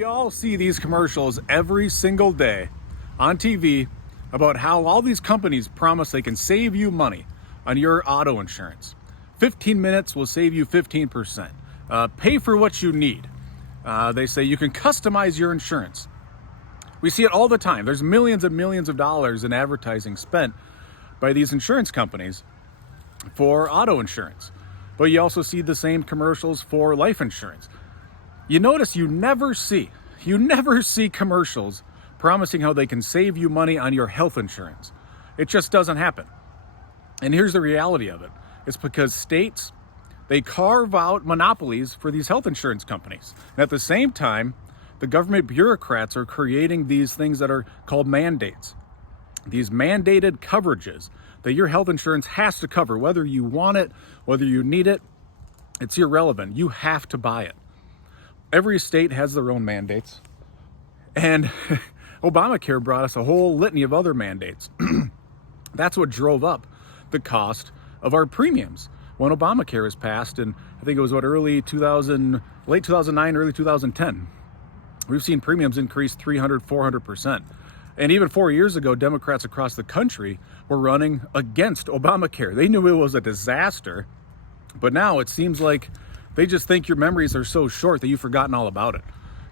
We all see these commercials every single day on TV about how all these companies promise they can save you money on your auto insurance. 15 minutes will save you 15%. Pay for what you need. They say you can customize your insurance. We see it all the time. There's millions and millions of dollars in advertising spent by these insurance companies for auto insurance. But you also see the same commercials for life insurance. You notice you never see commercials promising how they can save you money on your health insurance. It just doesn't happen. And here's the reality of it. It's because states, they carve out monopolies for these health insurance companies. And at the same time, the government bureaucrats are creating these things that are called mandates. These mandated coverages that your health insurance has to cover, whether you want it, whether you need it, it's irrelevant. You have to buy it. Every state has their own mandates. And Obamacare brought us a whole litany of other mandates. That's what drove up the cost of our premiums when Obamacare was passed. And I think it was late 2009, early 2010. We've seen premiums increase 300, 400%. And even 4 years ago, Democrats across the country were running against Obamacare. They knew it was a disaster, but now it seems like they just think your memories are so short that you've forgotten all about it.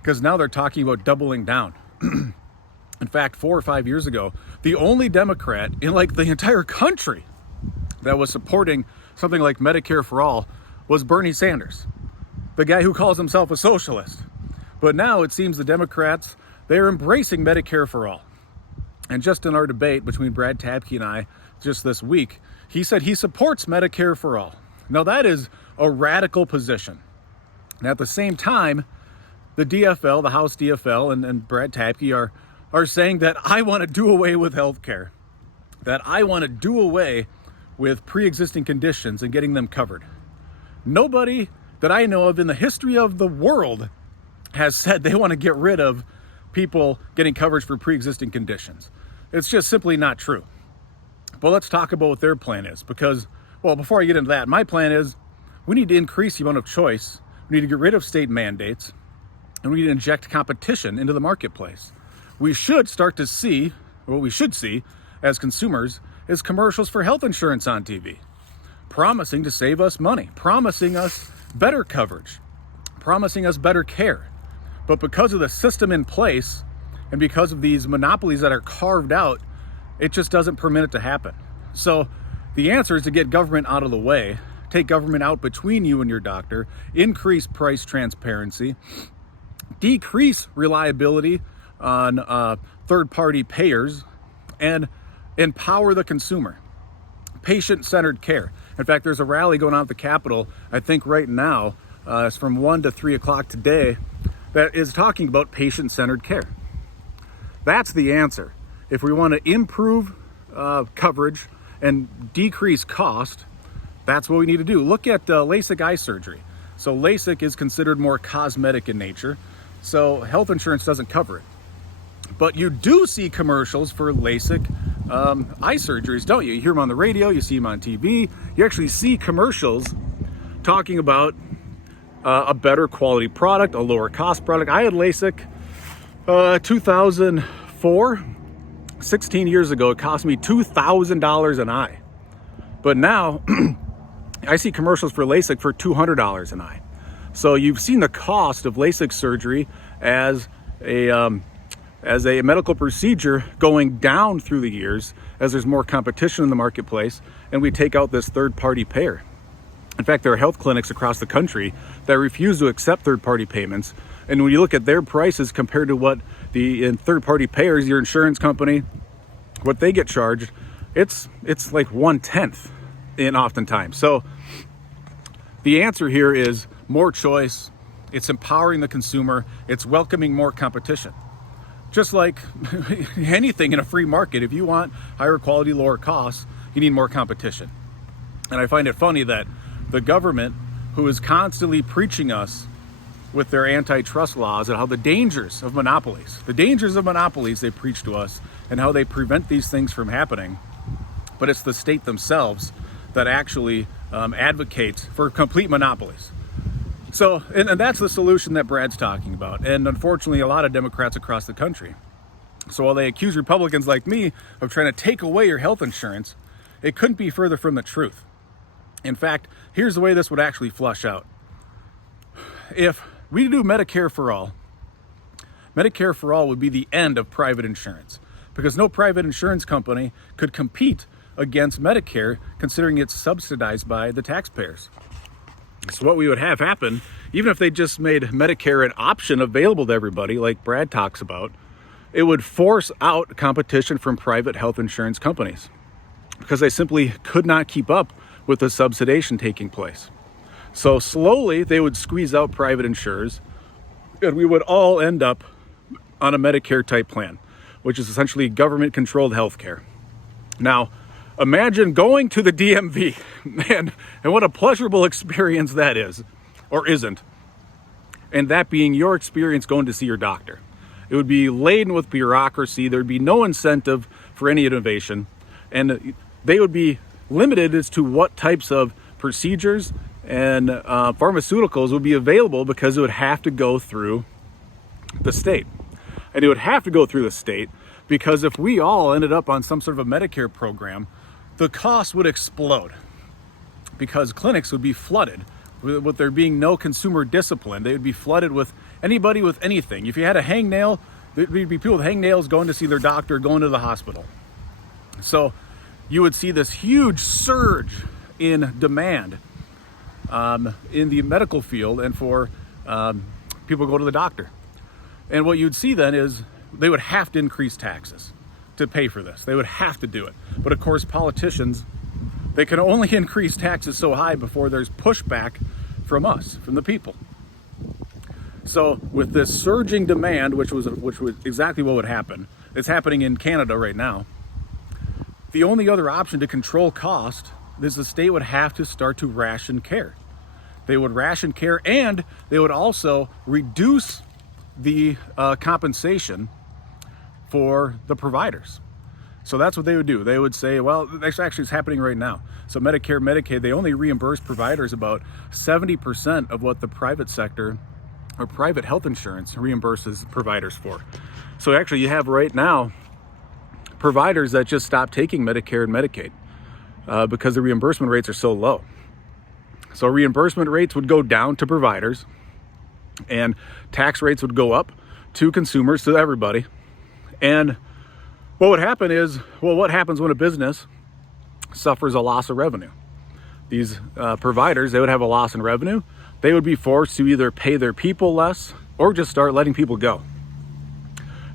Because now they're talking about doubling down. In fact, 4 or 5 years ago, the only Democrat in like the entire country that was supporting something like Medicare for All was Bernie Sanders, the guy who calls himself a socialist. But now it seems the Democrats, they're embracing Medicare for All. And just in our debate between Brad Tabke and I just this week, he said he supports Medicare for All. Now that is a radical position. And at the same time, the DFL, the House DFL and Brad Tabke are saying that I want to do away with healthcare, that I want to do away with pre-existing conditions and getting them covered. Nobody that I know of in the history of the world has said they want to get rid of people getting coverage for pre-existing conditions. It's just simply not true. But let's talk about what their plan is, because, well, before I get into that, my plan is we need to increase the amount of choice, we need to get rid of state mandates, and we need to inject competition into the marketplace. We should start to see, what we should see as consumers, is commercials for health insurance on TV, promising to save us money, promising us better coverage, promising us better care. But because of the system in place and because of these monopolies that are carved out, it just doesn't permit it to happen. So the answer is to get government out of the way, take government out between you and your doctor, increase price transparency, decrease reliability on third-party payers, and empower the consumer. Patient-centered care. In fact, there's a rally going on at the Capitol, I think right now, it's from 1 to 3 o'clock today, that is talking about patient-centered care. That's the answer. If we want to improve coverage and decrease cost, that's what we need to do. Look at LASIK eye surgery. So LASIK is considered more cosmetic in nature, so health insurance doesn't cover it. But you do see commercials for LASIK eye surgeries, don't you? You hear them on the radio, you see them on TV. You actually see commercials talking about a better quality product, a lower cost product. I had LASIK 2004, 16 years ago. It cost me $2,000 an eye. But now I see commercials for LASIK for $200 an eye. So you've seen the cost of LASIK surgery as a medical procedure going down through the years as there's more competition in the marketplace and we take out this third-party payer. In fact, there are health clinics across the country that refuse to accept third-party payments. And when you look at their prices compared to what the third-party payers, your insurance company, what they get charged, it's like 1/10 in oftentimes. So the answer here is more choice. It's empowering the consumer. It's welcoming more competition. Just like anything in a free market, if you want higher quality, lower costs, you need more competition. And I find it funny that the government, who is constantly preaching us with their antitrust laws and how the dangers of monopolies they preach to us and how they prevent these things from happening, but it's the state themselves that actually advocates for complete monopolies. So, and that's the solution that Brad's talking about. And unfortunately, a lot of Democrats across the country. So while they accuse Republicans like me of trying to take away your health insurance, it couldn't be further from the truth. In fact, here's the way this would actually flush out. If we do Medicare for all would be the end of private insurance, because no private insurance company could compete against Medicare, considering it's subsidized by the taxpayers. So what we would have happen, even if they just made Medicare an option available to everybody, like Brad talks about, it would force out competition from private health insurance companies, because they simply could not keep up with the subsidization taking place. So slowly they would squeeze out private insurers, and we would all end up on a Medicare type plan, which is essentially government controlled healthcare. Now, imagine going to the DMV, man, and what a pleasurable experience that is, or isn't. And that being your experience going to see your doctor. It would be laden with bureaucracy. There'd be no incentive for any innovation. And they would be limited as to what types of procedures and pharmaceuticals would be available, because it would have to go through the state. And it would have to go through the state because if we all ended up on some sort of a Medicare program, the cost would explode, because clinics would be flooded with there being no consumer discipline. They would be flooded with anybody with anything. If you had a hangnail, there'd be people with hangnails going to see their doctor, going to the hospital. So you would see this huge surge in demand in the medical field and for people to go to the doctor. And what you'd see then is they would have to increase taxes to pay for this. They would have to do it. But of course, politicians, they can only increase taxes so high before there's pushback from us, from the people. So with this surging demand, which was exactly what would happen, it's happening in Canada right now, the only other option to control cost is the state would have to start to ration care. They would ration care, and they would also reduce the compensation for the providers. So that's what they would do. They would say, well, actually it's happening right now. So Medicare, Medicaid, they only reimburse providers about 70% of what the private sector or private health insurance reimburses providers for. So actually you have right now providers that just stop taking Medicare and Medicaid because the reimbursement rates are so low. So reimbursement rates would go down to providers, and tax rates would go up to consumers, to everybody. And what would happen is, well, what happens when a business suffers a loss of revenue? These providers, they would have a loss in revenue. They would be forced to either pay their people less or just start letting people go.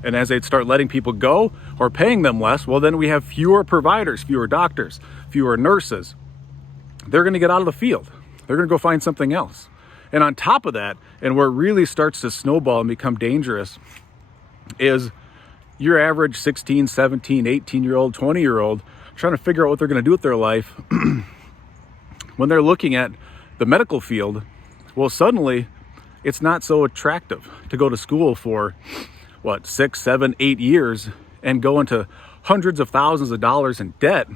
And as they'd start letting people go or paying them less, well, then we have fewer providers, fewer doctors, fewer nurses. They're going to get out of the field. They're going to go find something else. And on top of that, and where it really starts to snowball and become dangerous, is your average 16, 17, 18-year-old, 20-year-old trying to figure out what they're going to do with their life. When they're looking at the medical field, well, suddenly it's not so attractive to go to school for 6, 7, 8 years and go into hundreds of thousands of dollars in debt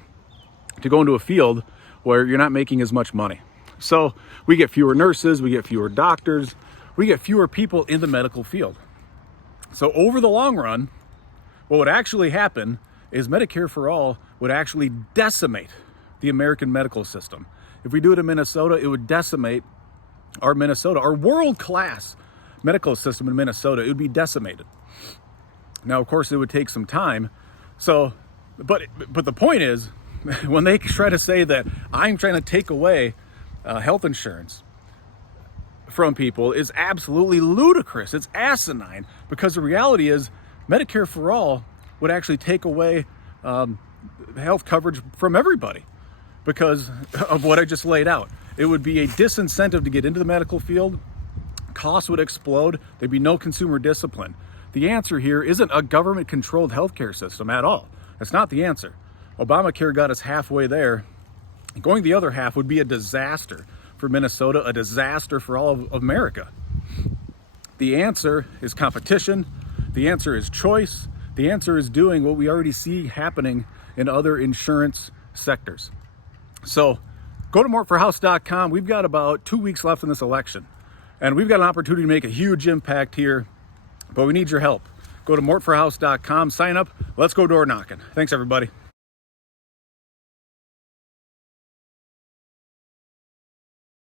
to go into a field where you're not making as much money. So we get fewer nurses, we get fewer doctors, we get fewer people in the medical field. So over the long run, what would actually happen is Medicare for All would actually decimate the American medical system. If we do it in Minnesota, it would decimate our world-class medical system in Minnesota. It would be decimated. Now, of course, it would take some time. So, but the point is, when they try to say that I'm trying to take away health insurance from people, is absolutely ludicrous. It's asinine, because the reality is Medicare for All would actually take away health coverage from everybody because of what I just laid out. It would be a disincentive to get into the medical field. Costs would explode. There'd be no consumer discipline. The answer here isn't a government-controlled healthcare system at all. That's not the answer. Obamacare got us halfway there. Going the other half would be a disaster for Minnesota, a disaster for all of America. The answer is competition. The answer is choice. The answer is doing what we already see happening in other insurance sectors. So go to moreforhouse.com. We've got about 2 weeks left in this election. And we've got an opportunity to make a huge impact here, but we need your help. Go to mortforhouse.com, sign up. Let's go door knocking. Thanks, everybody.